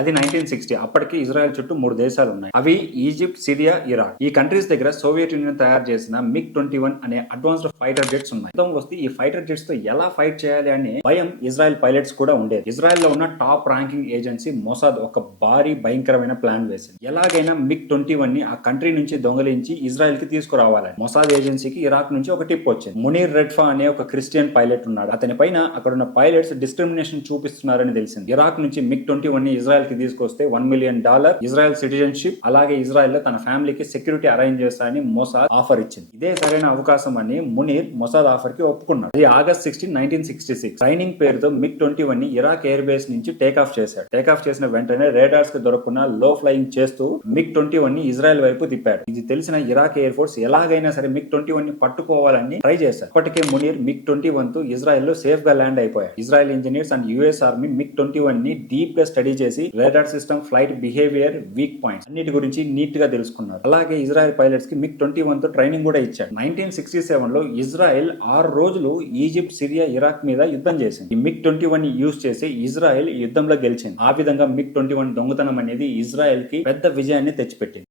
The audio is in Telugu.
అది 1960. అప్పటికి ఇజ్రాయెల్ చుట్టూ 3 దేశాలు ఉన్నాయి. అవి ఈజిప్ట్, సిరియా, ఇరాక్. ఈ కంట్రీస్ దగ్గర సోవియట్ యూనియన్ తయారు చేసిన MiG-21 అనే అడ్వాన్స్డ్ ఫైటర్ జెట్స్ ఉన్నాయి. మొత్తం వస్తే ఈ ఫైటర్ జెట్స్ తో ఎలా ఫైట్ చేయాలి అనే భయం ఇజ్రాయెల్ పైలట్స్ కూడా ఉండేది. ఇజ్రాయెల్ లో ఉన్న టాప్ ర్యాంకింగ్ ఏజెన్సీ మొసాద్ ఒక భారీ భయంకరమైన ప్లాన్ వేసింది. ఎలాగైనా MiG-21 ని ఆ కంట్రీ నుంచి దొంగలించి ఇజ్రాయెల్ కి తీసుకురావాలని. మొసాద్ ఏజెన్సీకి ఇరాక్ నుంచి ఒక టిప్ వచ్చింది. మునీర్ రెడ్ఫా అనే ఒక క్రిస్టియన్ పైలట్ ఉన్నాడు. అతని పైన అక్కడున్న పైలట్స్ డిస్క్రిమినేషన్ చూపిస్తున్నారని తెలిసింది. ఇరాక్ నుంచి MiG-21 ని ఇజ్రాయెల్ కి తీసుకొస్తే $1 million ఇజ్రాయెల్ సిటిజన్షిప్, అలాగే ఇజ్రాయెల్ లో తన ఫ్యామిలీకి సెక్యూరిటీ అరేంజ్ చేస్తారని మొసాద్ ఆఫర్ ఇచ్చింది. ఇదే సరైన అవకాశం అని మునీర్ మొసాద్ ఆఫర్ కి ఒప్పుకున్నాడు. అది ఆగస్ట్ 16, 1966. ట్రైనింగ్ పేరుతో MiG-21 ని ఇరాక్ ఎయిర్ బేస్ నుంచి టేక్ ఆఫ్ చేశాడు. టేక్ ఆఫ్ చేసిన వెంటనే రేడార్స్ కి దొరకకుండా లో ఫ్లయింగ్ చేస్తూ MiG-21 ని ఇజ్రాయెల్ వైపు తిప్పాడు. ఇది తెలిసిన ఇరాక్ ఎయిర్ ఫోర్స్ ఎలాగైనా సరే MiG-21 ని పట్టుకోవాలని ట్రై చేశారు. ఇప్పటికే మునీర్ MiG-21 తో ఇజ్రాయెల్ లో సేఫ్ గా ల్యాండ్ అయిపోయారు. Israel engineers and US army MiG-21 ని డీప్ గా స్టడీ చేసి radar system, flight behaviour, weak points అన్నిటి గురించి నీట్ గా తెలుసుకున్నారు. అలాగే ఇజ్రాయెల్ పైలట్స్ కి MiG-21 తో ట్రైనింగ్ కూడా ఇచ్చాడు. 1967 లో ఇజ్రాయెల్ 6 రోజులు ఈజిప్ట్, సిరియా, ఇరాక్ మీద యుద్ధం చేసింది. ఈ MiG-21 యూజ్ చేసి ఇజ్రాయెల్ ఈ యుద్ధంలో గెలిచింది. ఆ విధంగా MiG-21 దొంగతనం అనేది ఇజ్రాయెల్ కి పెద్ద విజయాన్ని తెచ్చిపెట్టింది.